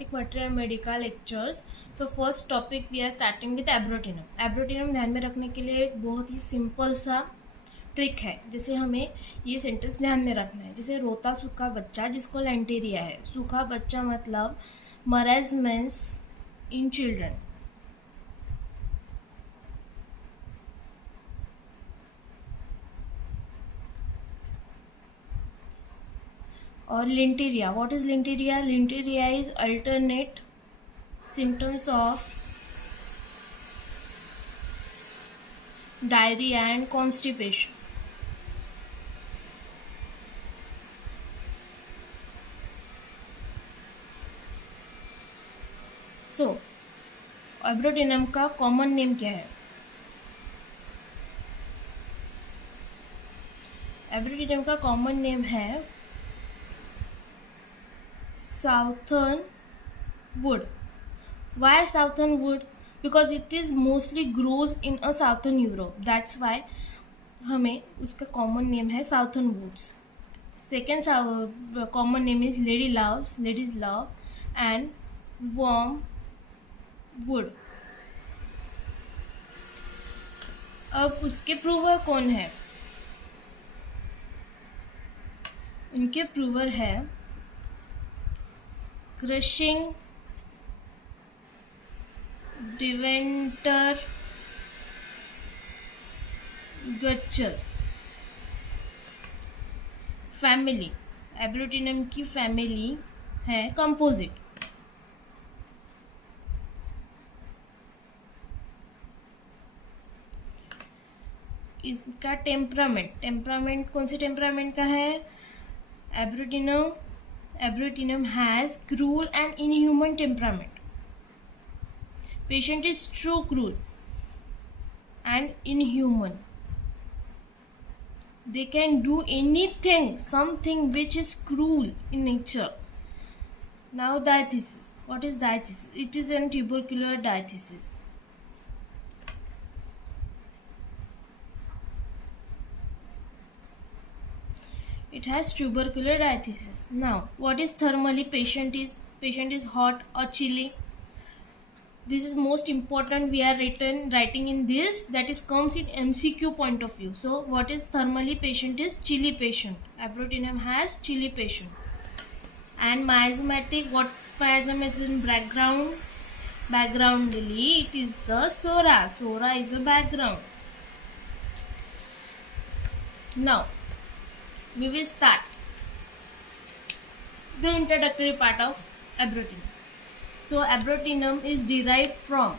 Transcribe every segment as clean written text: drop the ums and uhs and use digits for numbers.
homeopathic materia medica lectures. So first topic we are starting with abrotinum. Abrotinum ध्यान में रखने के लिए एक बहुत ही सिंपल सा ट्रिक है. जैसे हमें ये सेंटेंस ध्यान में रखना है. जैसे रोता सूखा बच्चा जिसको लैंटेरिया है. सूखा बच्चा मतलब मराजमेंस इन चिल्ड्रन. और lienteria. What is lienteria? Lienteria is alternate symptoms of diarrhea and constipation. So abrotanum का कॉमन नेम क्या है? एब्रोटिनम का कॉमन नेम है southern wood. Why southern wood? Because it is mostly grows in a southern Europe. That's why हमें उसका common name है southern woods. Second common name is ladies love and worm wood. अब उसके prover कौन है? उनके prover है crushing डिवेंटर गच्चल. Family एब्रोटिनम की फैमिली है कंपोजिट. इसका टेम्परामेंट कौन से टेम्परामेंट का है? Abrotanum has cruel and inhuman temperament. Patient is true cruel and inhuman. They can do anything, something which is cruel in nature. Now diathesis. What is diathesis? It is a tubercular diathesis. It has tubercular diathesis. Now, what is thermally? Patient is hot or chilly. This is most important. We are writing in this, that is comes in MCQ point of view. So what is thermally? Patient is chilly patient. Abrotinum has chilly patient. And miasmatic. What miasm is in background? Backgroundly it is the sora. Sora is a background. Now we will start the introductory part of abrotinum. So abrotinum is derived from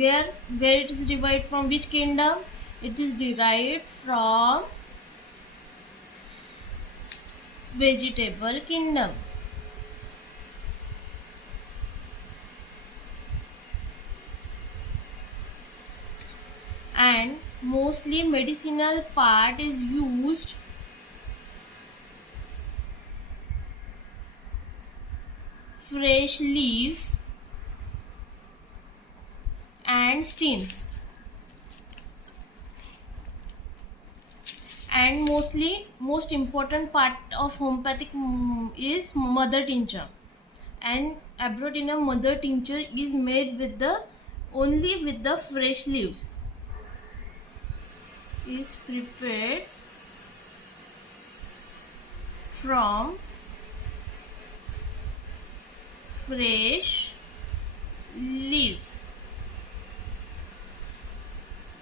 where it is derived from? Which kingdom? It is derived from vegetable kingdom. And mostly medicinal part is used fresh leaves and stems. And most important part of homeopathic is mother tincture. And abrotinum mother tincture is made with only with the fresh leaves. Is prepared from fresh leaves.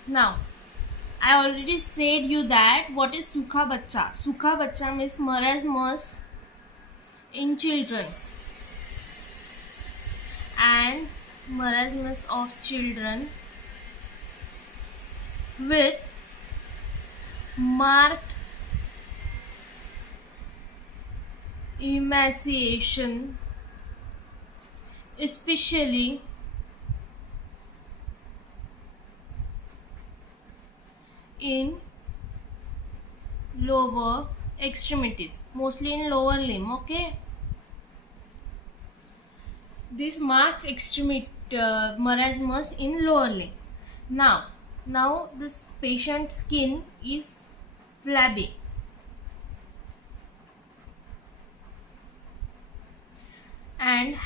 Now I already said you that what is sukha bachcha. Sukha bachcha means marasmus in children. And marasmus of children with marked emaciation, especially in lower extremities, mostly in lower limb. Okay, this marks marasmus in lower limb. Now this patient's skin is flabby. and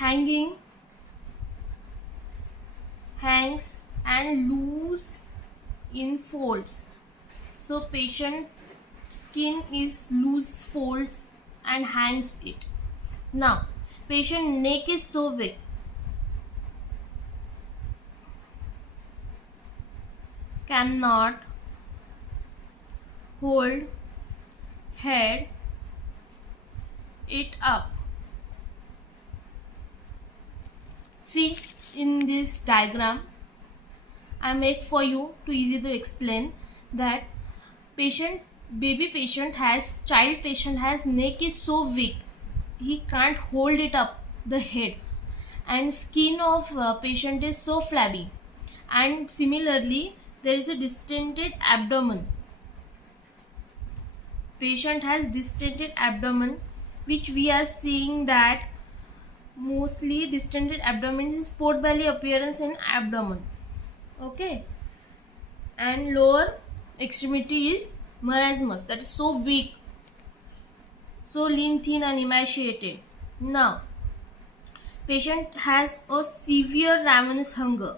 hangs and loose in folds. So patient skin is loose folds and hangs it. Now patient neck is so big, cannot hold head it up. See in this diagram I make for you to easy to explain that child patient has neck is so weak he can't hold it up the head, and skin of patient is so flabby, and similarly there is a distended abdomen. Patient has distended abdomen, which we are seeing that mostly distended abdomen is port belly appearance in abdomen. Okay, and lower extremity is marasmus, that is so weak, so lean, thin and emaciated. Now patient has a severe ravenous hunger,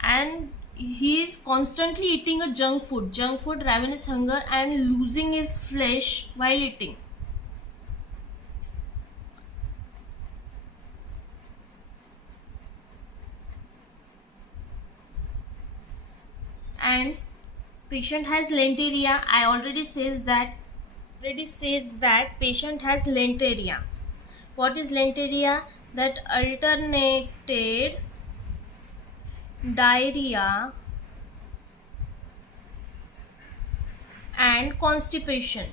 and he is constantly eating a junk food, ravenous hunger, and losing his flesh while eating. And patient has lenteria. I already said that patient has lenteria. What is lenteria? That alternated diarrhea and constipation.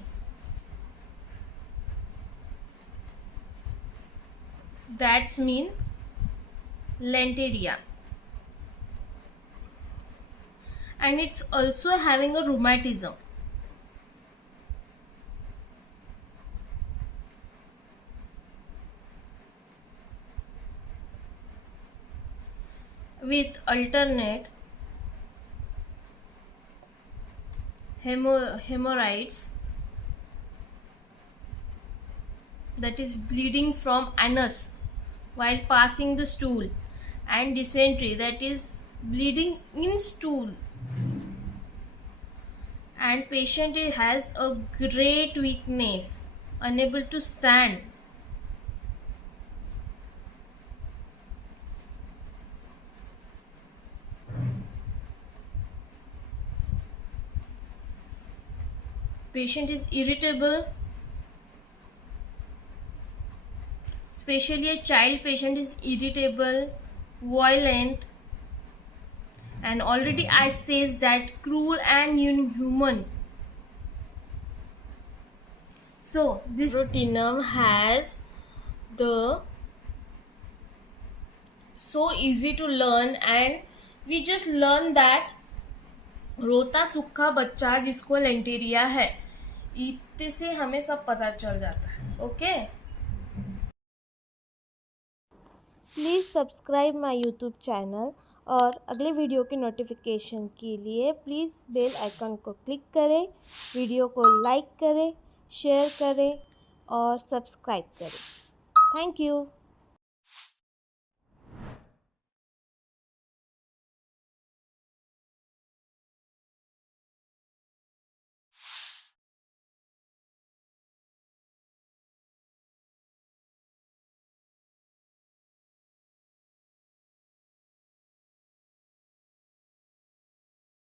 That's mean lenteria. And it's also having a rheumatism. With alternate hemorrhoids, that is bleeding from anus while passing the stool, and dysentery, that is bleeding in stool, and patient has a great weakness, unable to stand. Patient is irritable, especially a child patient is irritable, violent, and already I says that cruel and inhuman. So this Abrotanum has the so easy to learn, and we just learn that रोता सूखा बच्चा जिसको लेंटेरिया है, इतने से हमें सब पता चल जाता है. Okay, please subscribe my YouTube channel, और अगले वीडियो की नोटिफिकेशन के लिए प्लीज़ बेल आइकन को क्लिक करें, वीडियो को लाइक करें, शेयर करें और सब्सक्राइब करें. Thank you.